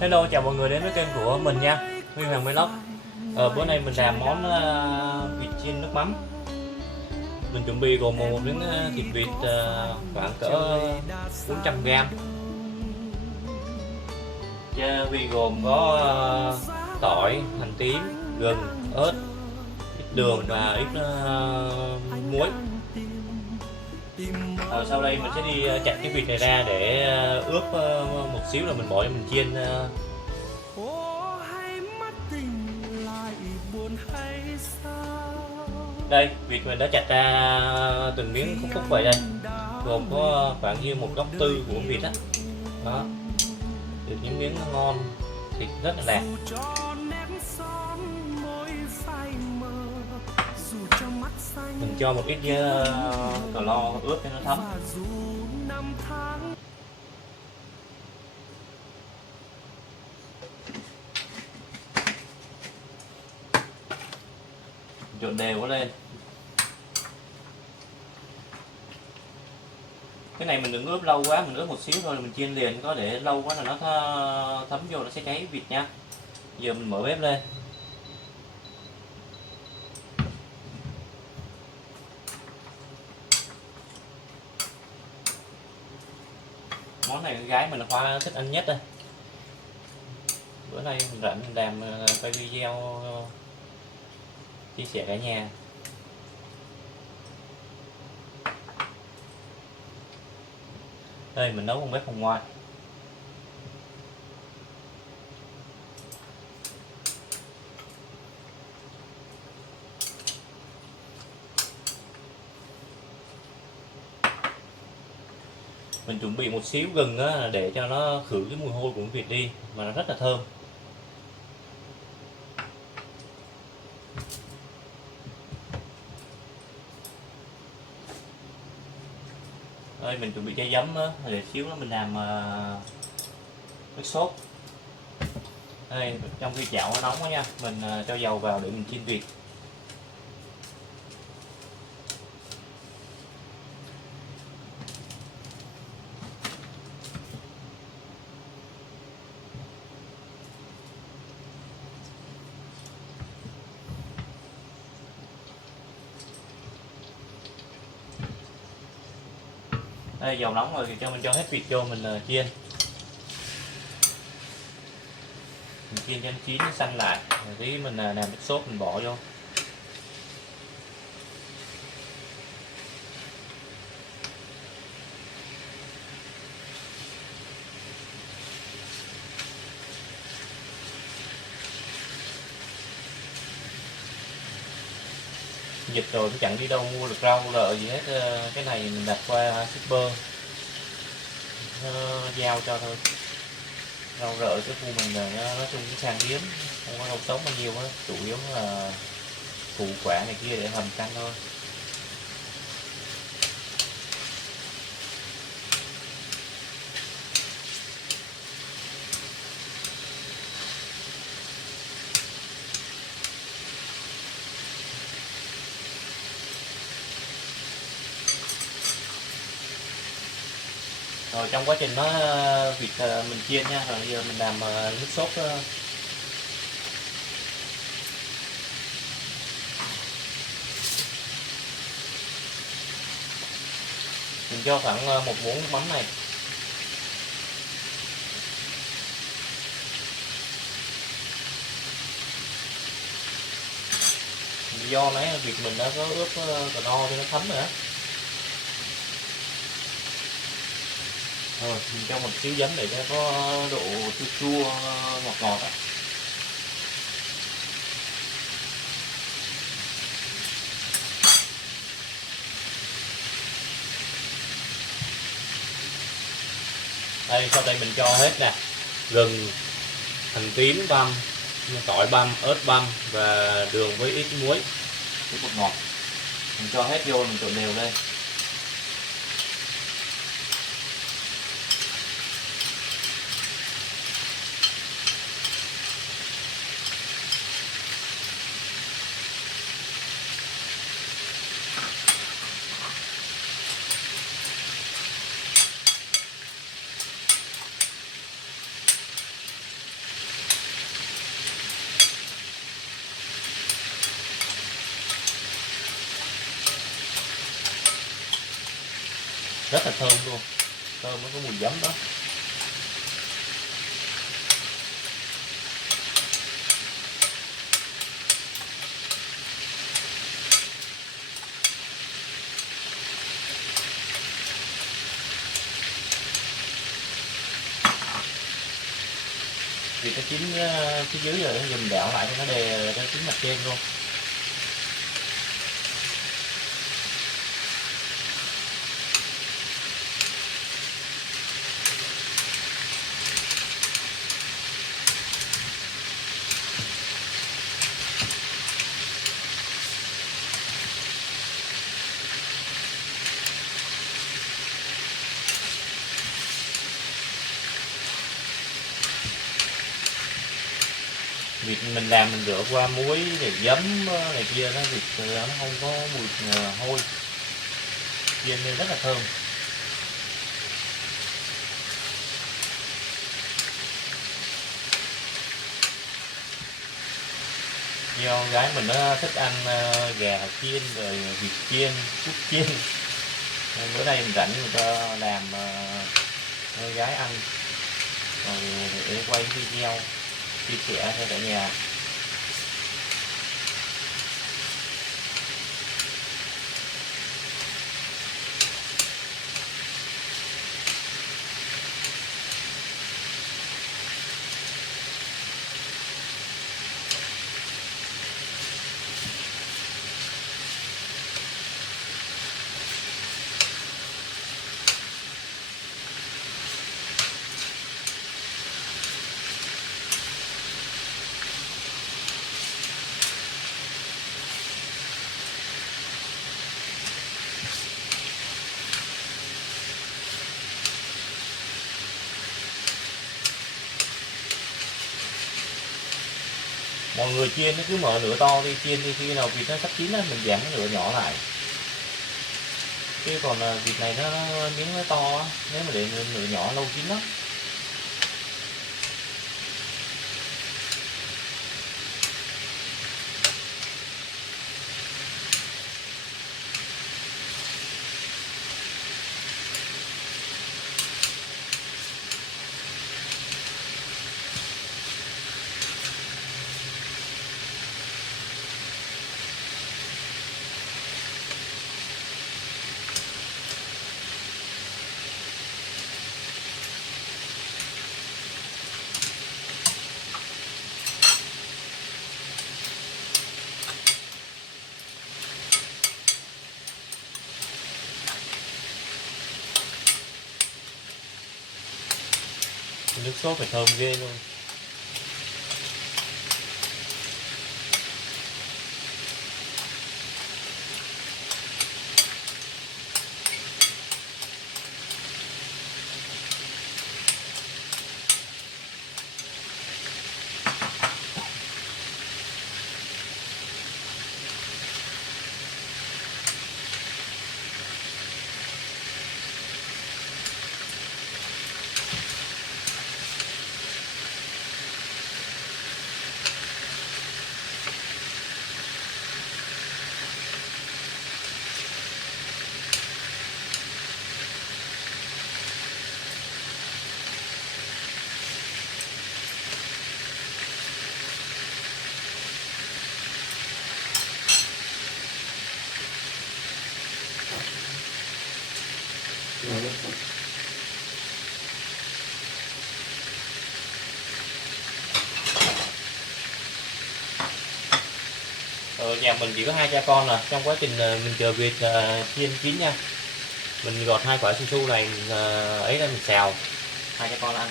Hello, chào mọi người đến với kênh của mình nha, Huy Hoàng Vlog. Bữa nay mình làm món vịt chiên nước mắm. Mình chuẩn bị gồm một miếng thịt vịt khoảng cỡ 400 g. Gia vị gồm có tỏi, hành tím, gừng, ớt, ít đường và ít muối. Sau đây mình sẽ đi chặt cái vịt này ra để ướp một xíu rồi mình bỏ cho mình chiên. Đây, vịt mình đã chặt ra từng miếng khúc khúc vậy đây, gồm có khoảng như một góc tư của vịt đó. Đó, được những miếng ngon, thịt rất là đẹp. Mình cho một ít cờ lo ướp cho nó thấm. Trộn đều nó lên. Cái này mình đừng ướp lâu quá, mình ướp một xíu thôi mình chiên liền, có để lâu quá là nó thấm vô nó sẽ cháy vịt nha. Giờ mình mở bếp lên. Món này con gái mình là Hoa thích ăn nhất đây. Bữa nay mình rảnh mình làm quay video chia sẻ cả nhà. Đây mình nấu con bếp phòng ngoài. Mình chuẩn bị một xíu gừng á, để cho nó khử cái mùi hôi của vịt đi mà nó rất là thơm. Đây mình chuẩn bị chai giấm á, để xíu nữa mình làm nước sốt. Đây trong khi chảo nó nóng quá nha, mình cho dầu vào để mình chiên vịt. Đây dầu nóng rồi thì mình cho hết vịt vô mình chiên. Mình chiên cho nó chín nó xanh lại, rồi tí mình làm nước sốt mình bỏ vô. Dịch rồi cũng chẳng đi đâu mua được rau lợ gì hết, cái này mình đặt qua shipper giao cho thôi. Rau rợ cái khu mình là nói chung cũng khan hiếm, không có rau sống bao nhiêu á, chủ yếu là củ quả này kia để hầm canh thôi. Rồi trong quá trình nó vịt mình chiên nha, rồi giờ mình làm nước sốt. Mình cho khoảng 1 muỗng nước mắm này. Do nãy vịt mình đã có ướp cà no cho nó thấm rồi á. Rồi mình cho một xíu giấm để cho có độ chua chua ngọt ngọt á. Đây sau đây mình cho hết nè, gừng, hành tím băm, tỏi băm, ớt băm và đường với ít muối, với bột ngọt. Mình cho hết vô mình trộn đều lên. rất là thơm luôn, thơm với cái mùi giấm đó. Vì nó chín phía dưới rồi, nó dùng đảo lại cho nó đề nó chín mặt trên luôn. Vịt mình làm mình rửa qua muối để giấm này kia đó, vịt nó không có mùi hôi, chiên nên rất là thơm. Nhiều con gái mình nó thích ăn gà chiên rồi vịt chiên, cút chiên. Nên bữa nay mình rảnh người ta làm con gái ăn rồi để quay video chia sẻ cho cả nhà. Mọi người chiên nó cứ mở lửa to đi, chiên đi, khi nào vịt nó sắp chín á mình giảm cái lửa nhỏ lại. Chứ còn vịt này nó miếng nó to á, nếu mà để lửa nhỏ lâu chín lắm. Nước sốt phải thơm ghê luôn. Nhà mình chỉ có 2 cha con nè, trong quá trình mình chờ vịt chiên chín nha, mình gọt 2 quả su su này mình, ấy ra mình xào 2 cha con ăn.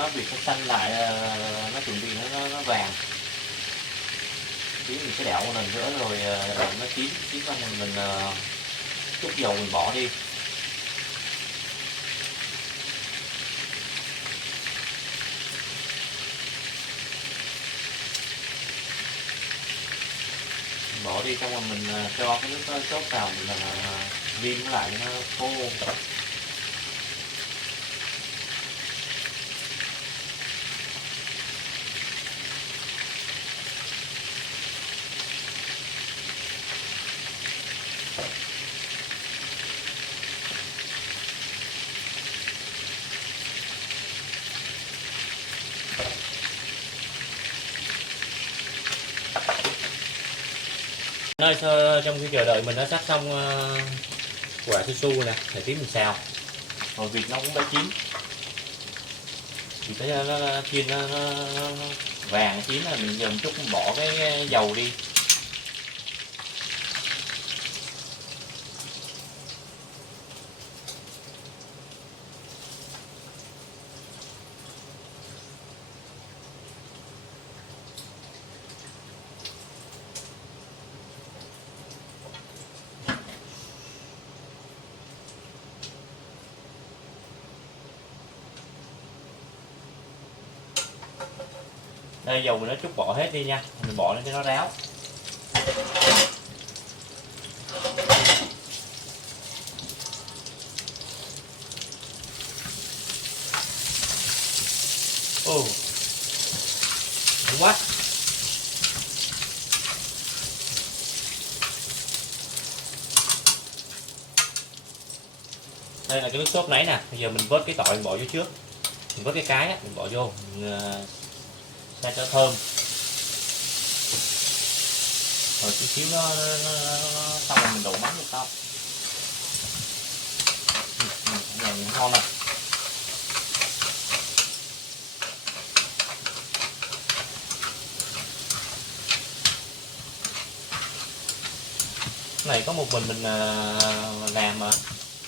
nó vịt nó xanh lại, nó chuẩn bị nó vàng, tí mình sẽ đảo một lần nữa rồi nó chín chín xong rồi mình chút dầu mình bỏ đi. Bỏ đi xong rồi mình cho cái nước sốt vào, mình rim nó lại nó khô. Nói trong khi chờ đợi mình đã sắc xong quả su su nè, thì tí mình xào rồi vịt nó cũng đã chín. Thì thấy nó chiên nó vàng chín là mình giờ một chút bỏ cái dầu đi. Đây dầu mình nó chút bỏ hết đi nha, mình bỏ lên cho nó ráo. Ồ, quá. Đây là cái nước sốt nãy nè, bây giờ mình vớt cái tỏi mình bỏ vô trước, mình vớt cái á, mình bỏ vô, mình sao cho thơm. Rồi chút xíu nó xong rồi mình đổ mắm được không? Cái này ngon nè. Cái này có một mình làm mà.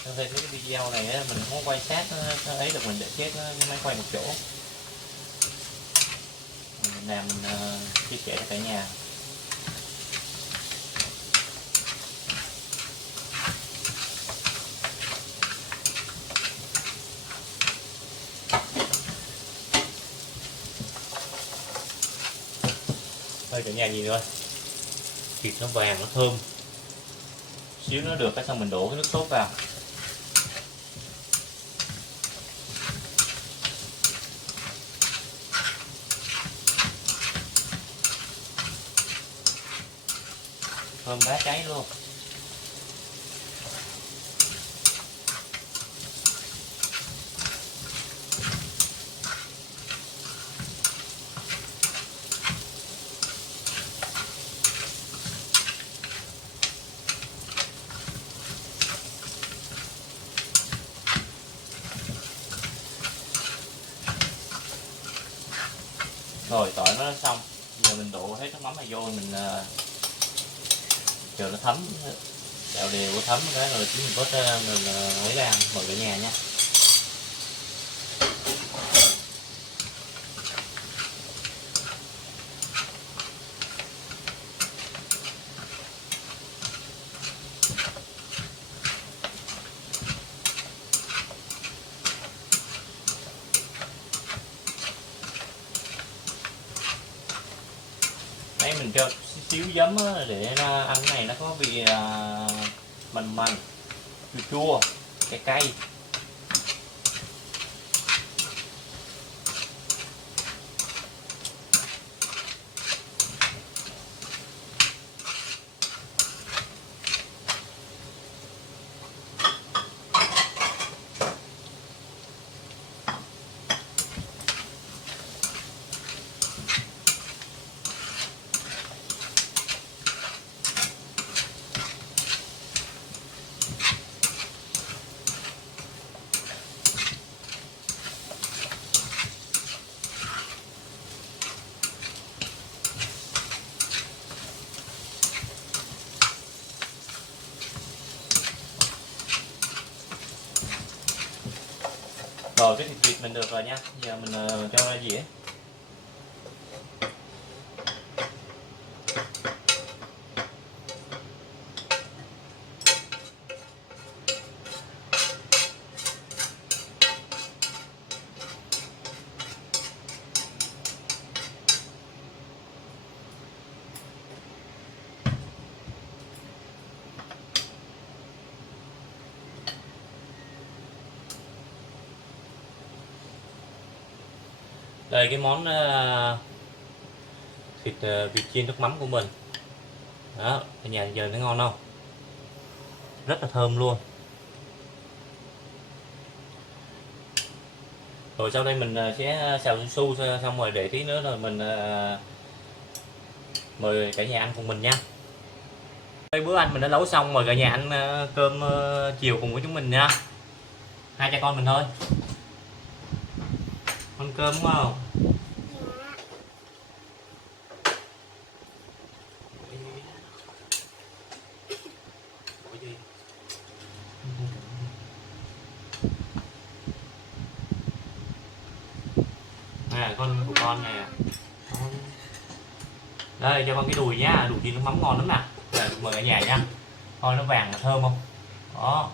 Tôi thấy cái video này mình không quay sát nó ấy được, mình để chết nó máy quay một chỗ. Mình làm mình chia sẻ cho cả nhà. Đây cả nhà nhìn thôi, thịt nó vàng nó thơm, xíu nó được cái xong mình đổ cái nước sốt vào. Thơm bá cháy luôn. Rồi tỏi nó xong, giờ mình đổ hết nước mắm này vô, mình chờ nó thấm, đảo đều thấm cái rồi chúng mình vớt ra, mình lấy ra mời cả nhà nha. Đây mình cho xíu giấm để ăn cái này nó có vị mặn mặn, chua chua, cay cay. Rồi cái thịt vịt mình được rồi nha, giờ mình cho ra dĩa. Đây cái món thịt vịt chiên nước mắm của mình. Đó, ở nhà giờ nó ngon không? Rất là thơm luôn. Rồi sau đây mình sẽ xào su su xong rồi để tí nữa rồi mình mời cả nhà ăn cùng mình nha. Đây bữa ăn mình đã nấu xong, mời cả nhà ăn cơm chiều cùng với chúng mình nha. Hai cha con mình thôi. Ăn cơm đúng không? Nè con của con nè. Đây cho con cái đùi nhá, đùi chiên nước mắm ngon lắm nè. Rồi mời cả nhà nha. Coi nó vàng mà thơm không? Đó.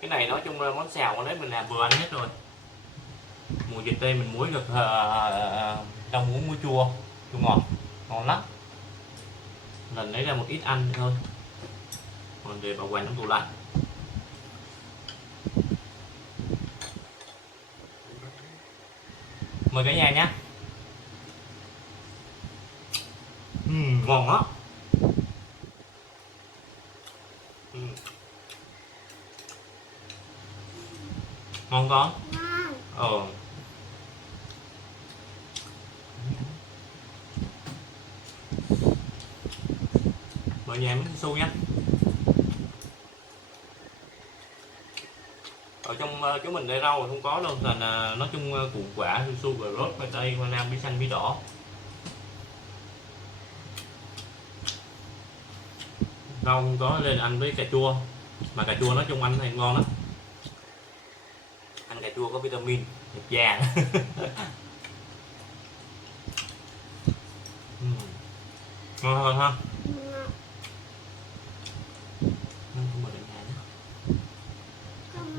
Cái này nói chung là món xào con đấy mình làm vừa ăn hết rồi. Mùa dịch đây mình muối được rau muống muối chua, chua ngọt, ngon lắm. Lần lấy ra một ít ăn thôi, còn để bảo quản trong tủ lạnh. Mời cả nhà nhé. Ngon đó. Ngon con. Mời nhà miếng su nha. Ở trong chỗ mình đây rau không có đâu, thành nói chung củ quả su cà rốt khoai tây hoa lan bí xanh bí đỏ. Rau không có lên ăn với cà chua, mà cà chua nói chung ăn thì ngon lắm. Ăn cà chua có vitamin đẹp da. Ngon hơn ha. Con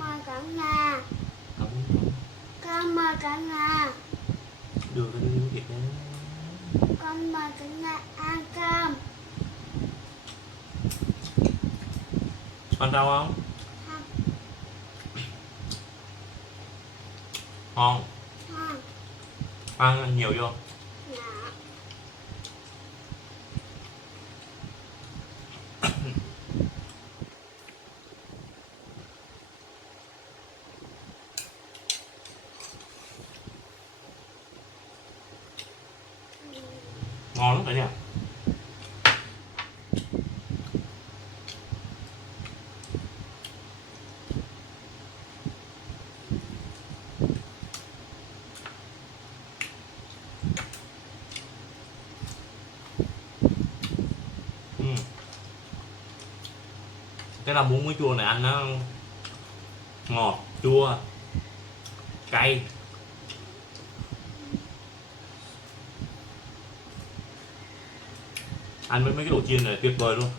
mời cả nhà. Đưa cái miếng thịt đó. Con mời cả nhà ăn cơm. Ăn rau không? Không. Ngon. Ăn nhiều vô. Dạ. Ngon lắm cả nhà. Cái rau muống muối chua này ăn nó ngọt, chua, cay. Ăn với mấy cái đồ chiên này tuyệt vời luôn.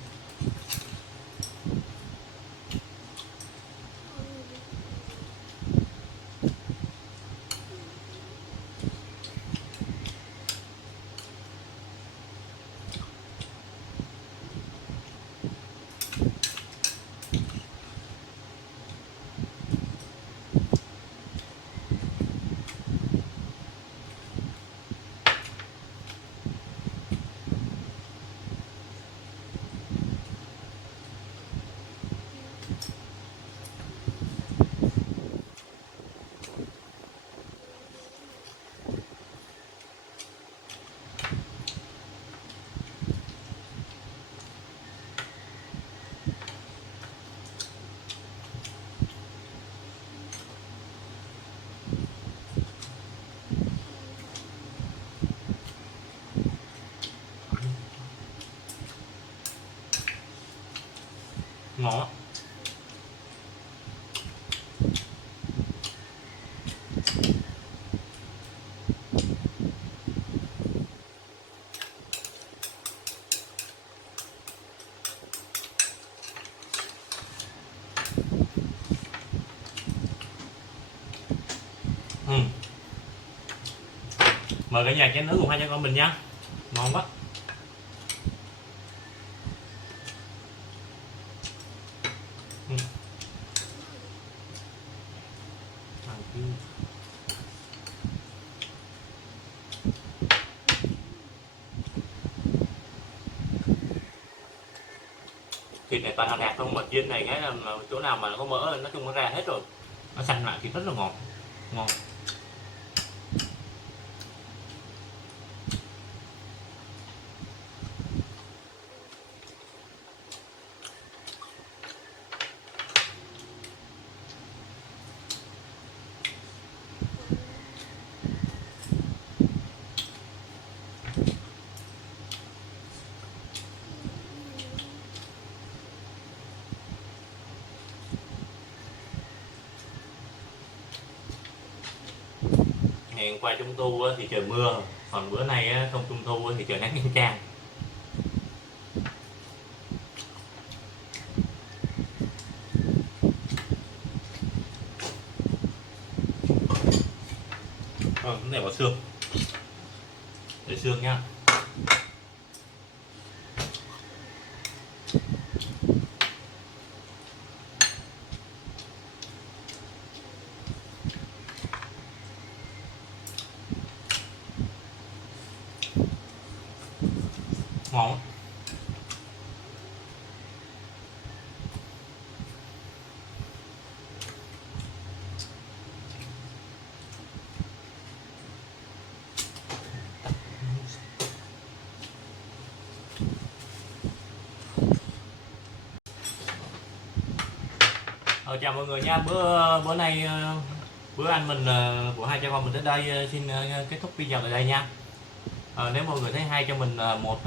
ngon á. Mời cả nhà chén nước cùng hai cha con mình nha, ngon quá. Thịt này toàn hạt hạt không, mà chiên này cái là chỗ nào mà nó có mỡ nói chung nó ra hết rồi, nó xanh lại thịt rất là ngon, ngon. Hẹn qua trung thu thì trời mưa, còn bữa nay không trung thu thì trời nắng chang chang. Cái này bỏ xương, để xương nha. Ngon. Chào mọi người nha, bữa nay bữa ăn mình của hai cha con mình đến đây xin kết thúc video tại đây nha. Nếu mọi người thấy hay cho mình một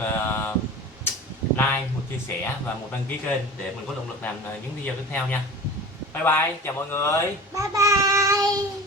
like, một chia sẻ và một đăng ký kênh để mình có động lực làm những video tiếp theo nha. Bye bye, chào mọi người. Bye bye.